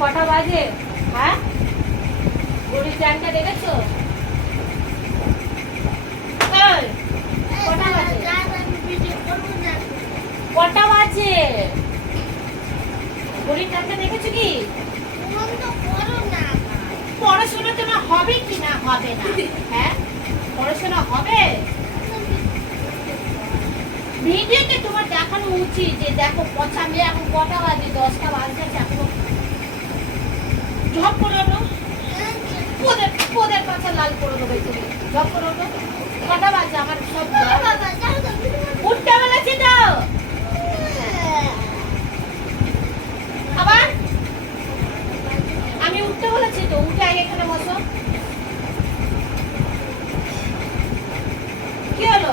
কটা বাজে? হ্যাঁ? ঘড়ির টাইমটা দেখেছ? কটা বাজে? কটা বাজে? ঘড়ির টাইমটা দেখেছ কি? পড়াশোনা তোমার হবে কি না হবে না? হ্যাঁ? পড়াশোনা হবে? ভিডিওতে তোমার দেখানো উচিত যে দেখো পচা মেয়ে এখন কটা বাজে? দশটা এখনও ঝপ করে ওঠো পোদের লাল করে দেবে তুমি? ঝপ করে ওঠো কটা বাজে আমার সব উঠতে বলেছি তো আবার আমি উঠতে বলেছি তো উঠে আগে এখানে বসো কি হলো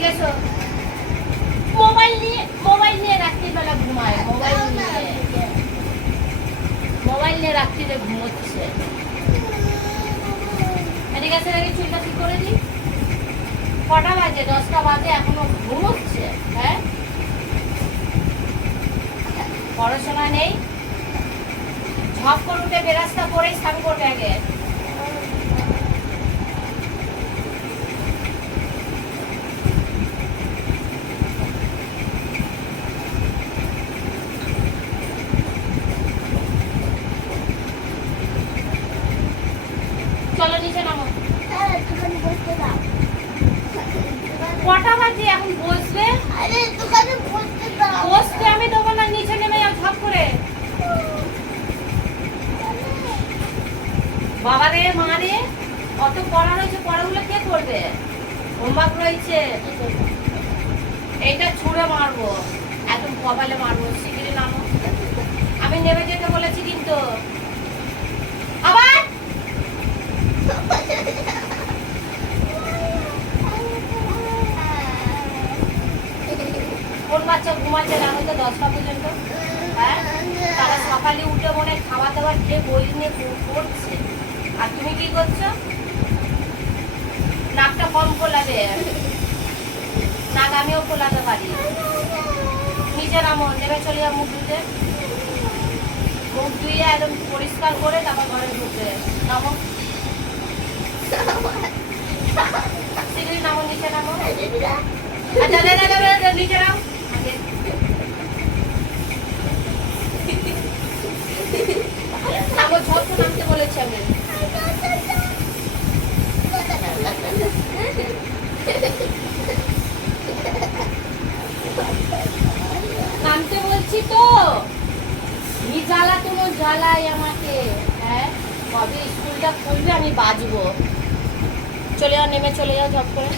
এদিকে মোবাইল নিয়ে মোবাইল নিয়ে রাত্রিবেলা ঘুমায় মোবাইল নিয়ে। মোবাইল নিয়ে রাত্রিরে ঘুমোচ্ছে। এদিকে এসে দেখি চুলটা ঠিক করে দিই। কটা বাজে? দশটা বাজে এখনও ঘুমোচ্ছে। হ্যাঁ? পড়াশোনা নেই। ঝপ করে উঠে বেরাস্তা পরেই স্নান করবে আগে চলো নিচে নামো কটা বাজে এখন বসবে? বসতে আমি দেবো না নিচে নেমে যাও ঝপ করে। বাবা রে মা রে অত পড়া রয়েছে পড়াগুলো কে করবে? হোমওয়ার্ক রয়েছে। এইটা ছুঁড়ে মারবো। একদম কপালে মারবো শিগগিরি নামো। আমি নেমে যেতে বলেছি কিন্তু। কোন বাচ্চা ঘুমাচ্ছে না হয়তো দশটা পর্যন্ত। হ্যাঁ? তারা সকালে উঠে মনে খাওয়া দাওয়ার খেয়ে বই নিয়ে পড়- পড়ছে আর তুমি কি করছ? নাকটা কম খোলাবে। নাক আমিও খোলাতে পারি। নিচে নামো নেমে চলে যাও মুখ ধুতে। মুখ ধুয়ে একদম পরিষ্কার করে তারপর ঘরে ঢুকবে। নামো। নামো নিচে নামো। আচ্ছা দে, দে, নিচে নাও আগে। নামো ঝপ করে নামতে বলেছি আমি। নামতে বলছি তো। ই জ্বালা কোনো জ্বালাই আমাকে। হ্যাঁ? কবে স্কুলটা খুলবে আমি বাজবো। চলে যাও, নেমে চলে যাও জব করে।